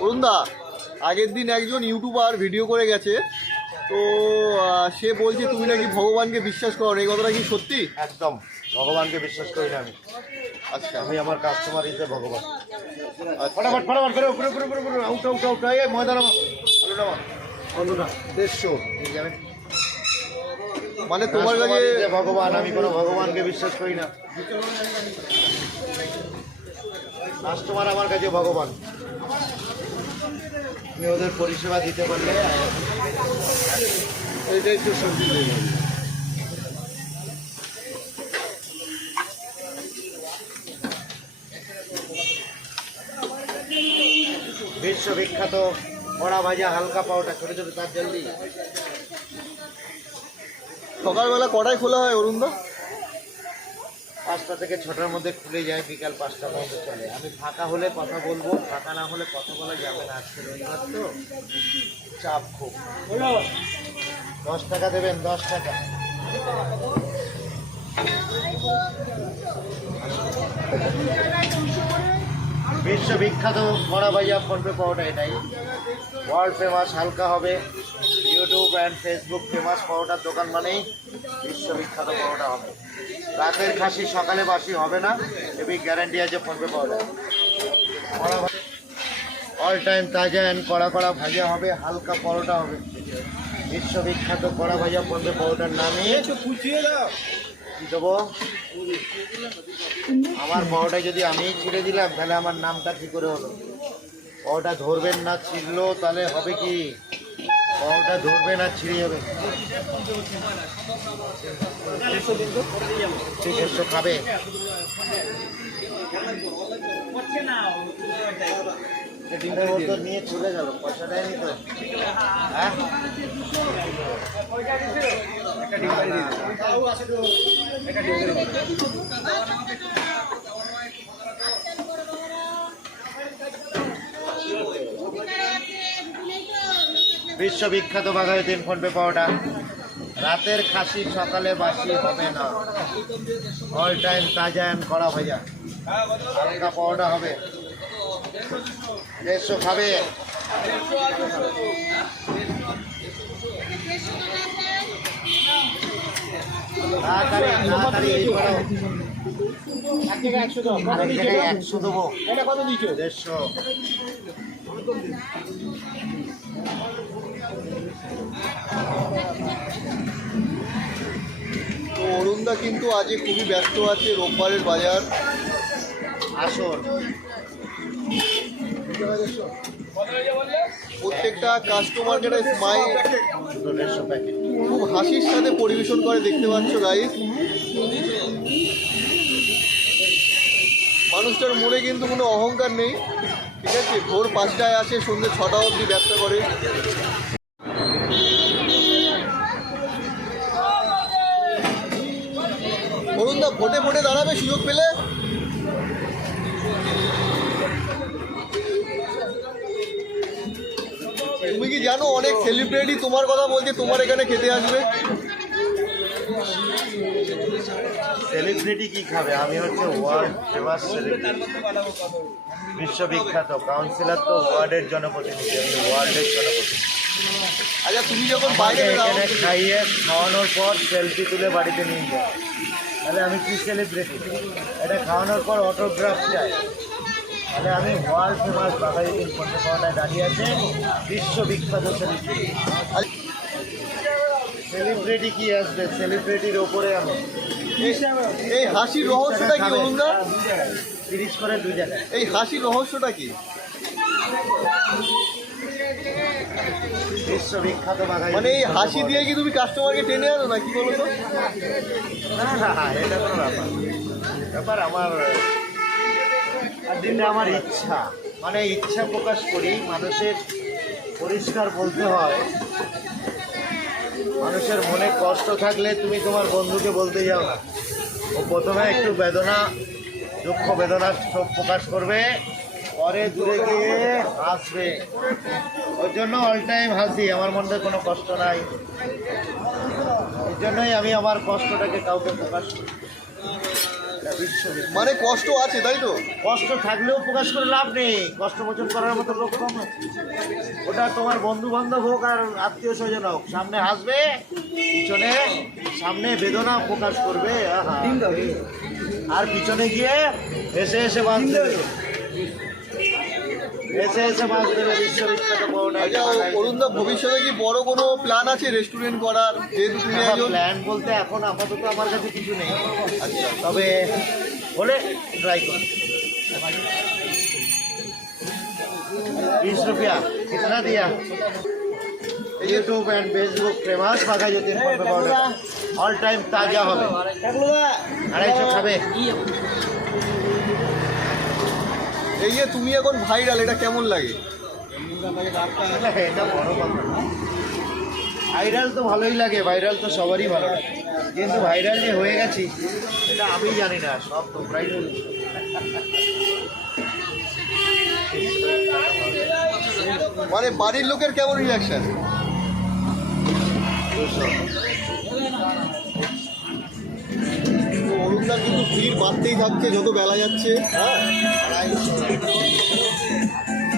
অরুণদা আগের দিন একজন ইউটিউবার ভিডিও করে গেছে তো সে বলছে তুমি নাকি ভগবানকে বিশ্বাস করো এই কথাটা কি সত্যি? একদম ভগবানকে বিশ্বাস করি না আমি। আচ্ছা। আমি আমার কাস্টমার হিসেবে ভগবান। ফটাফট ফটাফট বেরো বেরো বেরো বেরো বেরো আউট আউট আউট এই ময়দান দেড়শো মানে তোমার কাছে ভগবান আমি কোনো ভগবানকে বিশ্বাস করি না। কাস্টমার আমার কাছে ভগবান। আমি ওদের পরিষেবা দিতে পারলে এইটাই তো সত্যি যাবে। বিশ্ববিখ্যাত বড়া ভাজা হালকা পাউডার ছোটো ছোটো তার জলদি সকালবেলা কটায় খোলা হয় অরুণদা পাঁচটা থেকে ছটার মধ্যে খুলে যায়, বিকাল পাঁচটা মধ্যে চলে। আমি ফাঁকা হলে কথা বলব, ফাঁকা না হলে কথা বলা যাবে না আজকে রবিবার তো। চাপ খুব। দশ টাকা দেবেন, দশ টাকা। বিশ্ববিখ্যাত বড়া ভাজা ফোনপে পাওয়াটা এটাই। ওয়ার্ল্ড ফেমাস হালকা হবে। YouTube and Facebook famous powder দোকান মানেই বিশ্ববিখ্যাত পাউডার হবে। রাতের খাসি, সকালে বাসি হবে না, এবি গ্যারান্টি আছে ফোনপে পাউডার অল টাইম তাজা অ্যান্ড কড়া কড়া ভাজা হবে, হালকা পরোটা হবে। বিশ্ববিখ্যাত কড়া ভাজা ফোনপে পাউডার নামে দেবো। আমার পরোটা যদি আমিই ছিঁড়ে দিলাম, তাহলে আমার নামটা কি করে হলো? পরোটা ধরবেন না, ছিঁড়লো, তাহলে হবে কি? পরোটা ধরবে না, ছিঁড়ে যাবে। ঠিক আছে খাবে। নিয়ে চলে পয়সা তো। হ্যাঁ? বিশ্ববিখ্যাত বাঘায়তিন ফোনপে পাওয়াটা। রাতের খাসি, সকালে বাসি হবে না। অল টাইম তাজা অ্যান্ড কড়া ভাজা। হালকা পাওয়াটা হবে। দেড়শো খাবে। দেবো। দেড়শো। তো অরুণদা কিন্তু আজকে খুবই ব্যস্ত আছে রোববারের বাজার। আসুন প্রত্যেকটা কাস্টমারকে স্মাইল খুব হাসির সাথে পরিবেশন করে, দেখতে পাচ্ছ গাইস মানুষটার মনে কিন্তু কোনো অহংকার নেই। ঠিক আছে? ভোর পাঁচটায় আসে, সন্ধ্যে ছটা অবধি ব্যবসা করে। তুমি কি জানো অনেক সেলিব্রিটি তোমার কথা বলছে তোমার এখানে খেতে আসবে? সেলিব্রিটি কি খাবে? আমি হচ্ছে ওয়ার্ল্ড ফেমাস সেলিব্রিটি বিশ্ববিখ্যাত কাউন্সিলর তো ওয়ার্ল্ডের জনপ্রতিনিধি আমি ওয়ার্ল্ডের জনপ্রতিনিধি। আচ্ছা তুমি যখন বাইরে এখানে খাইয়ে খাওয়ানোর পর সেলফি তুলে বাড়িতে নিয়ে যায় তাহলে আমি কি সেলিব্রিটি এটা খাওয়ানোর পর অটোগ্রাফ চাই। তাহলে আমি ওয়ার্ল্ড ফেমাস বাঘাইদিন পাওয়াটায় দাঁড়িয়ে আছে বিশ্ববিখ্যাত সেলিব্রিটি সেলিব্রিটি কি আসবে? সেলিব্রিটির ওপরে আমি এই- হাসির রহস্যটা কি অরুণদা তিরিশ করে দুই জায়গায়। এই হাসির রহস্যটা কি? বিশ্ববিখ্যাত বাঘাই মানে এই হাসি দিয়ে কি তুমি কাস্টমারকে টেনে আনো না কি বলো তো? না না এটা কোনো ব্যাপার। ব্যাপার আমার এটা আমার ইচ্ছা। মানে ইচ্ছা প্রকাশ করি, মানুষের পরিষ্কার বলতে হয়। মানুষের মনে কষ্ট থাকলে তুমি তোমার বন্ধুকে বলতে যাও না। ও প্রথমে একটু বেদনা, দুঃখ বেদনা সব প্রকাশ করবে, পরে দূরে গিয়ে হাসবে। ওই জন্য অল টাইম হাসি, আমার মধ্যে কোনো কষ্ট নাই। এই জন্যই আমি আমার কষ্টটাকে কাউকে প্রকাশ করি। মানে কষ্ট আছে তাই তো? কষ্ট থাকলেও প্রকাশ করে লাভ নেই। কষ্ট মোচন করার মতো লোক কম আছে। ওটা তোমার বন্ধু বান্ধব হোক আর আত্মীয় স্বজন হোক সামনে হাসবে পিছনে সামনে বেদনা প্রকাশ করবে আহা। আর পিছনে গিয়ে এসে এসে বাঁধবে এসে এসে বাঁধ দেবে বিশ্ববিখ্যাত পাউডার আচ্ছা অরুণদা ভবিষ্যতে কি বড় কোনো প্ল্যান আছে রেস্টুরেন্ট করার যেহেতু তুমি একজন প্ল্যান বলতে এখন আপাতত আমার কাছে কিছু নেই তবে বলে ট্রাই কর बीस रुपया कितना दिया यूट्यूब एंड फेसबुक फेमास পাকা যদি অল টাইম তাজা হবে আড়াইশো খাবে এই যে তুমি এখন ভাইরাল এটা কেমন লাগে? ভাইরাল তো ভালোই লাগে ভাইরাল তো সবারই ভালো লাগে। কিন্তু ভাইরাল যে হয়ে গেছি এটা আমি জানি না সব তোমরাই মানে বাড়ির লোকের কেমন রিয়াকশন অরুণদার কিন্তু ভিড় বাড়তেই থাকছে যত বেলা যাচ্ছে হ্যাঁ?